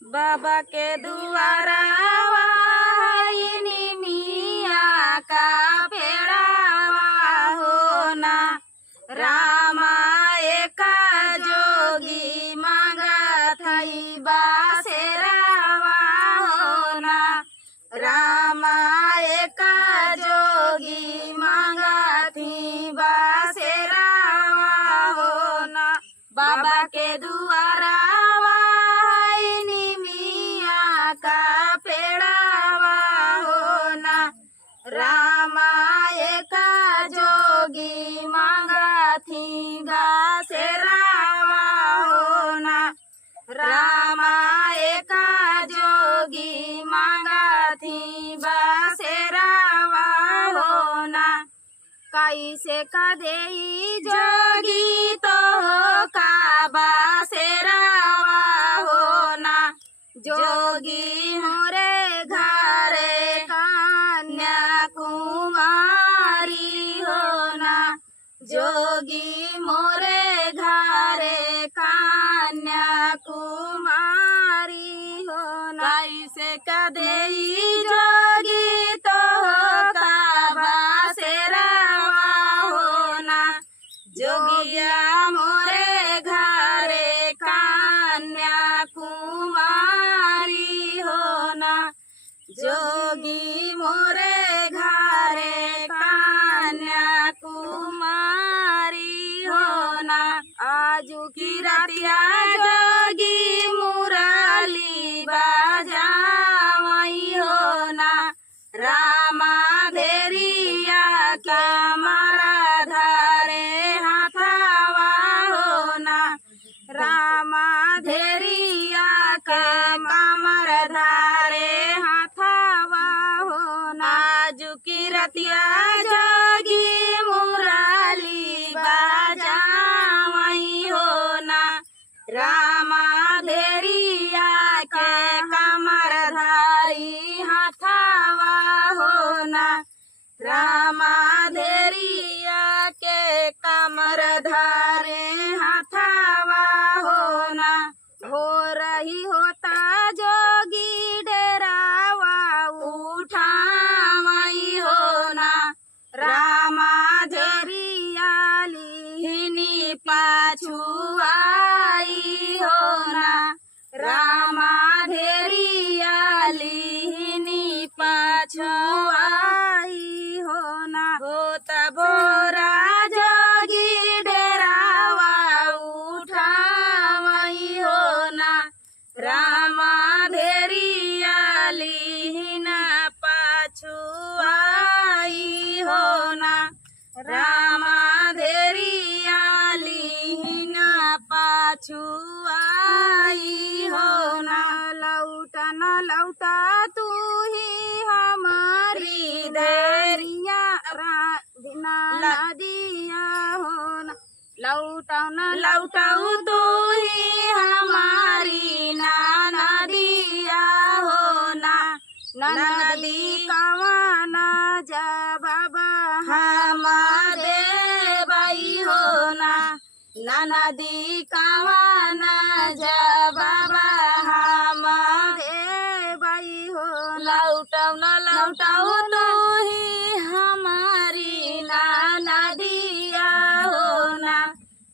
बाबा के दुआरा निमिया का पेड़ावा हो ना। रामा एका जोगी मांगा थई बासेरावा हो ना। रामा एका जोगी मांगा थी बासेरावा हो ना। बाबा के दुआरा निमिया का पेड़ावा हो ना। रामा एका जोगी मांगा थी बासेरावा हो ना। रामा एका जोगी मांगा थी बासेरावा हो ना। कैसे का देई जोगी तो का बासेरावा हो ना। जोगी मोरे घरे कन्या कुमारी हो ना। जोगी मोरे घरे कन्या कुमारी हो ना। कैसे का देई जोगी तो का बासेरावा हो ना। जोगिया मोरे घरे कन्या कुमारी हो ना। जोगी मोरे घरे कन्या कुमारी हो ना। आजू की रातिया जोगी मुरली बजावई हो ना। रामा धेरिया का मारा धारे हाथावा हो ना। रामा धेरिया का कमर धारे हाथावा हो ना। आजू की रतिया जोगी मुरली बजावई हो ना। रामा धेरिया के कमर धारी हाथावा हो ना। रामा धेरिया के कमर धारे हाथावा हो ना। हो रही होता जोगी डेरावा उठावई हो ना। रामा धेरिया लिहिनी पाछुआई हो ना। रामा धेरिया लिहिनी पाछुआई हो ना। होता बोरा जोगी डेरावा उठावई हो ना। रामा धेरिया लिहिना पाछुआई हो ना। रामा धेरिया लिहिना पाछुआई हो ना। लौटा न लौटा तू ही हमारी धेरिया नदिया हो ना। लौटा न लौटाऊ तू ही हमारी नदिया हो ना। नदी कवाना जा बाबा हमारे बाई हो ना। नदी कवाना जा बाबा हमारे बाई हो। लौटाऊ न लौटाऊ तू ही हमारी नदिया हो ना।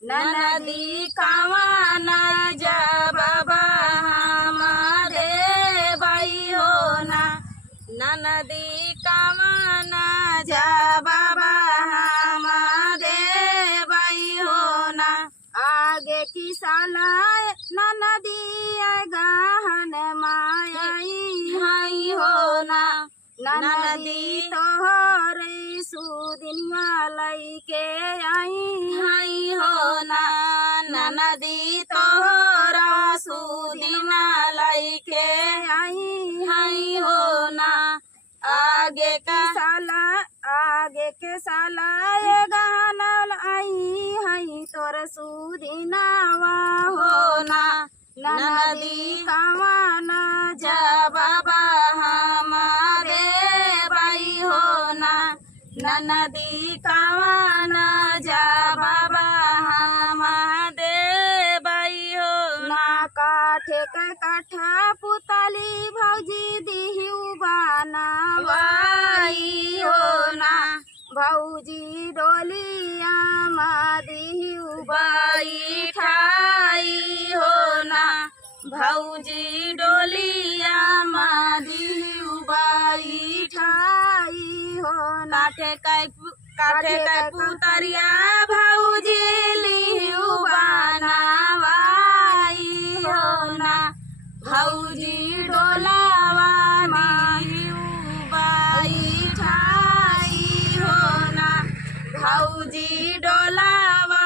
नदी कवाना जा बाबा हमारे बाई हो ना। नदी कवाना जा बाबा हमारे बाई हो ना। आगे की साला नदी गहन मायाई हई हो ना। नदी तोहरे सुदिनिया लैके आई हई हो ना। नदी तोहरा सुदिना लैके आई हई हो ना। आगे के साला ये गाना आई हई तोर सुदिनावा हो ना। नदी कवाना जा बाबा हमारे बाई हो ना। नदी कवाना जा बाबा हमारे बाई हो ना। काठे के काठा पुतली भौजी दिहु बनावाई हो ना भौजी डोलिया माँ दिहु बैठाई हो ना भौजी डोलिया माँ दिहु बैठाई हो ना काठे के पुतरिया भौजी लिहु बनावाई हो ना भौजी डोलावा दिहु बैठाई हो ना भौजी डोलावा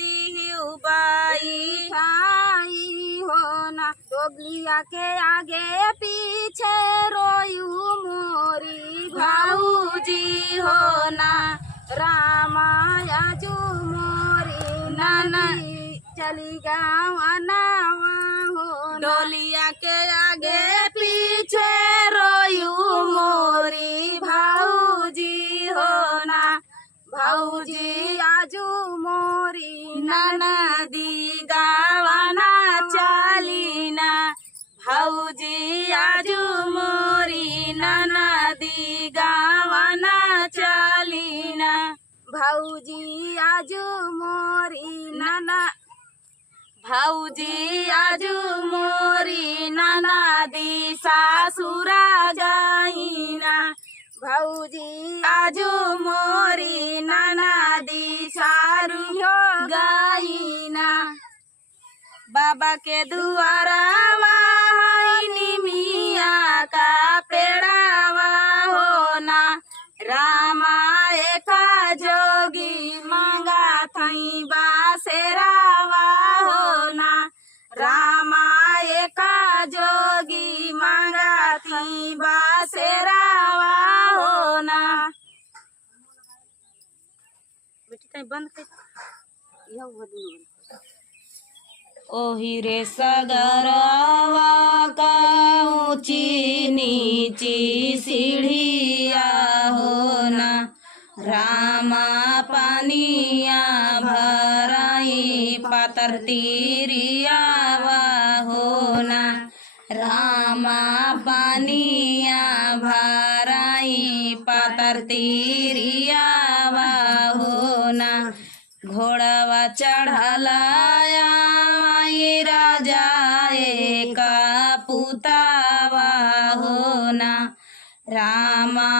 दिहु बैठाई हो ना डोबलिया के आगे पीछे रोयू मोरी भौजी हो ना रामायाजू मोरी ननदी चली गाँव हो डोलिया के आगे पीछे रोयू मोरी भौजी हो ना भौजी आजू मोरी ननदी गावाना चालीना भौजी आजू मोरी ननदी गावाना चालीना भौजी आजू मोरी भौजी आजू मोरी ननदी सासुरा जाइना भौजी आजू मोरी ननदी सारू गाइना बाबा के दुआरा निमिया का पेड़ावा हो ना रामा एका जोगी मांगा थई बासेरावा हो ना रामा एका जोगी मांगा थी बासेरावा हो ना बेटी तई बंद कर ओही रे सगरवा का ऊंची नीची सीढ़िया हो ना रामा पानिया भराई पातर तीरियावा हो ना रामा पानिया भराई पातर तीरियावा हो ना घोड़ावा चढ़लाया राजा का पुतावा हो ना रामा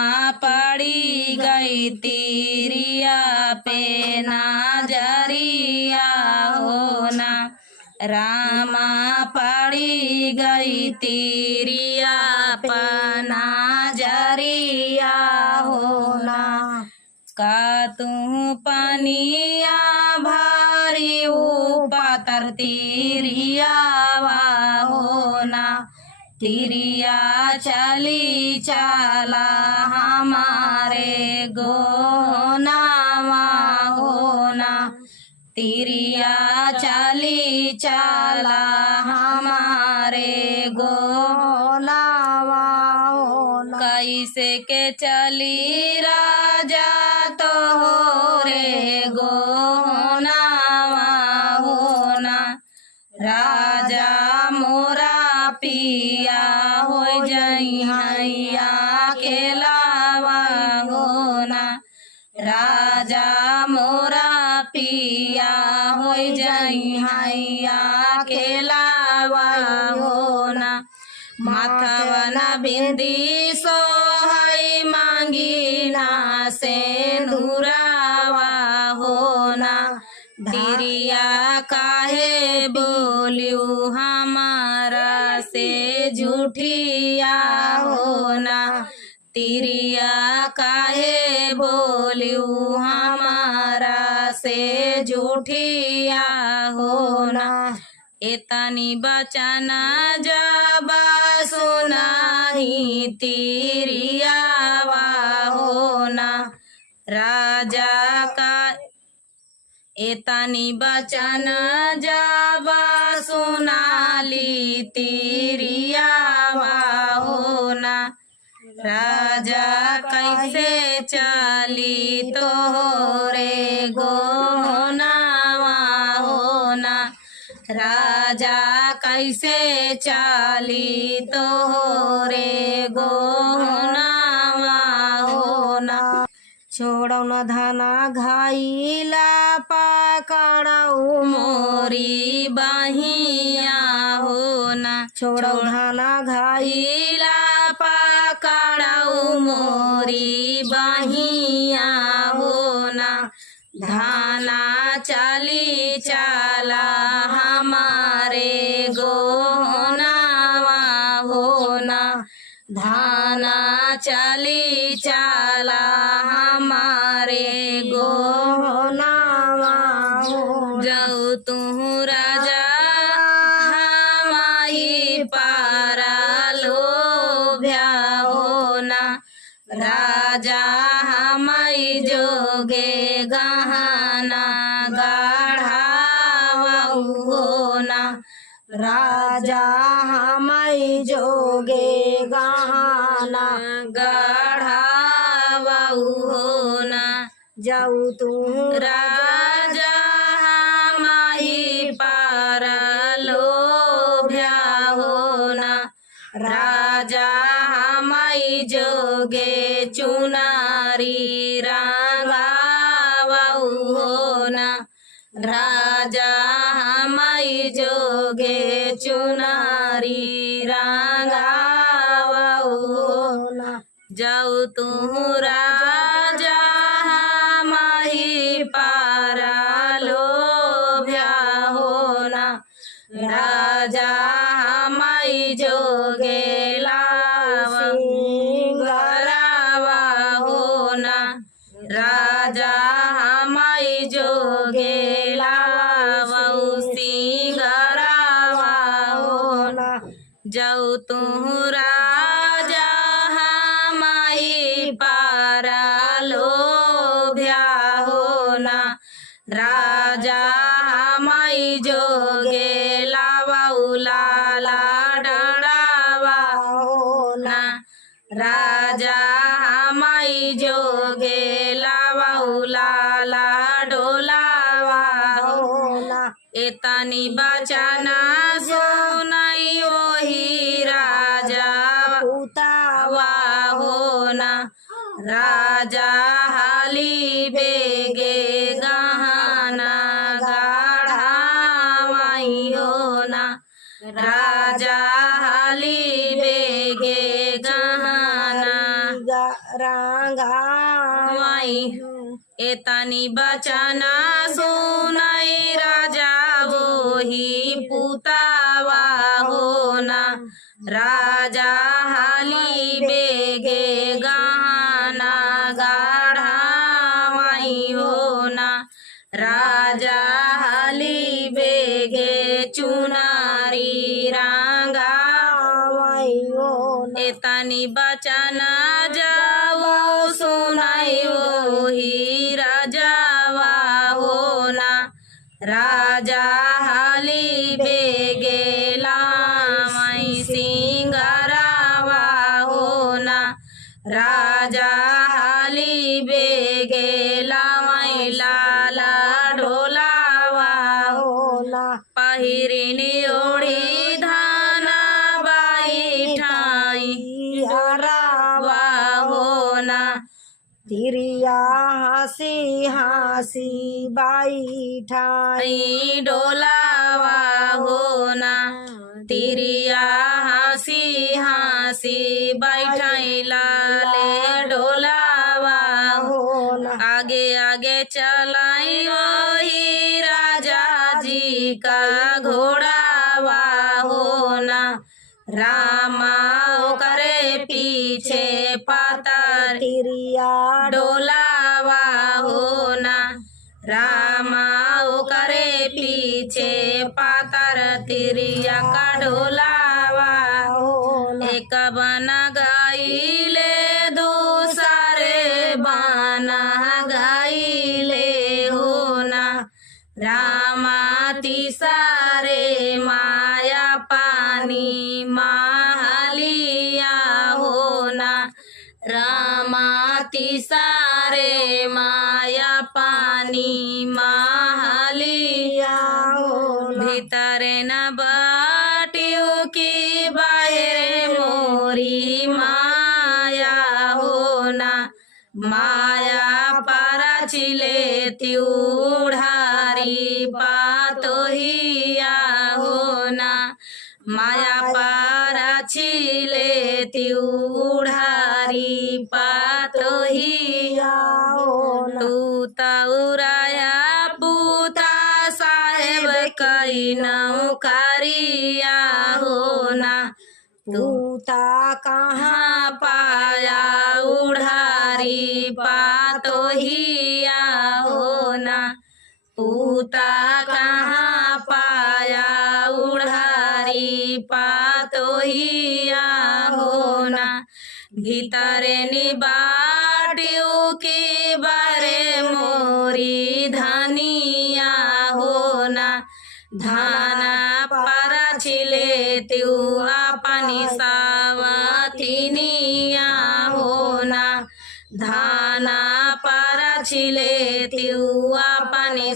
पड़ी गई तीरिया पे नाजरिया हो ना रामा पड़ी गई तीरिया पे नाजरिया हो ना का तू पनिया भारी पातर तीरियावा हो ना तीरिया चली चला हमारे गोनावा हो ना तीरिया चली चला हमारे गोनावा हो ना कैसे के चली राजा तो रे गोनावा हो ना राजा मोरा पिया हो जई हैया के लावा हो ना राजा मोरा पिया हो जई हैया के लावा हो ना माथवना बिंदी सोहई मांगी ना से नूरावा हो ना दिरिया काहे बोलियो हमारा से झूठिया हो ना तिरिया काहे बोलियो हमारा से झूठिया हो ना एतनी बचना जबा सुनाही तिरियावा हो ना राजा का एतनी बचन जबा सुनाली तिरियावा हो ना राजा कैसे चली तोरे गोनावा हो ना राजा कैसे कैसे चाली तोरे गोहनावा होना। छोड़ौ न धना घाइला पकड़ौ मोरी बहिया होना। छोड़ौ धना घाइला पकड़ौ मोरी बहिया होना। धाना चाली चाला हमारे गोहनावा होना। धाना चाली चाला हमारे गोहनावा होना। जाऊ तू राजा हमाई पारा लोभ्या होना। राजा हमाई जोगे गहना गढ़ावऊ होना। राजा हमाई जोगे गहना गढ़ावऊ होना। जाऊ तू राजा हमाई पारा लोभ्या होना। राजा हमाई जोगे चुनारी रंगावऊ होना। राजा हमाई जोगे चुनारी रंगावऊ होना। जाऊ तू राजा हमाई पारा लोभ्या होना। राजा हमाई जोगे सिंगरावा होना। राजा हमाई जोगे लावऊ सिंगरावा होना। जाऊ तू राजा हमाई पारा लोभ्या होना। राजा हमाई जोगे लावऊ लाला डड़ावा होना। राजा हमाई जोगे लावऊ लाला डोलावा होना। एतनी बचना सुनाई वही राजा उतावा होना। राजा हाली बेगे गहना गढ़ावई होना। राजा हाली बेगे गहना रंगावई एतनी बचना सुनाई राजा वही पुतावा होना। राजा हाली बेगे गहना गढ़ावई होना। राजा हाली बेगे चुनारी रंगावई होना। एतनी बचना जाऊ सुनाई वही राजावा होना। राजा हाली बेगे लावई सिंगरावा होना। राजा हाली बेगे लावई लाला ढोलावा होना। पहिरिनी ओढ़ी धाना बाई ठाई हरावा होना। तिरिया हंसी हंसी बाई ठाई डोलावा होना। तिरिया हंसी हंसी बैठाई लाले डोलावा होना। आगे आगे चलाई वही राजा जी का घोड़ावा होना। रामा करे पीछे पातर तिरिया डोलावा होना। रामा करे पीछे पातर तिरिया का डोलावा होना। एक बना गाइले दूसरे बना गाइले होना। रामा तिसारे माया पानी मालिया होना। रामा तिसारे माया पानी मालिया होना। भीतर न बाटी की बाहेर मोरी माया होना माया पाराचिले तिउढारी पातोहिया होना माया पाराचिले तिउढारी पातोहिया होना तू तौराया पूता साहेब कई नौकारिया होना तूता कहाँ पाया उड़ारी पातोहिया होना पूता कहाँ पाया उड़ारी पातोहिया होना भीतरे निबाटियो के बारे मोरी धनिया होना धाना पाराचिले तिउआ पानी सावथिनिया होना धाना पाराचिले तिउआ पानी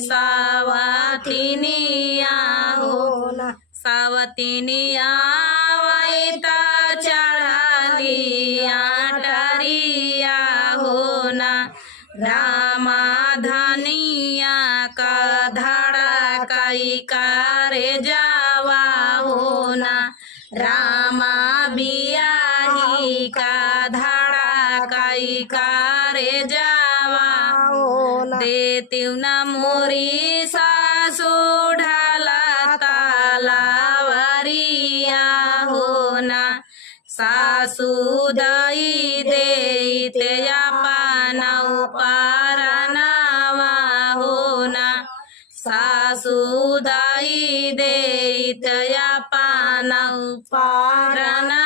सावथिनिया होना सावथिनिया वैता चढ़ालिया टरिया होना रामा धनिया का धड़ा कई कारे जावा होना रामा बियाही का धड़ा कई कारे जावा होना देतिव न मोरी सासू ढाला तालावरिया होना सासू दई देते पानौ पारनावा होना सासू दई देते पानौ पारना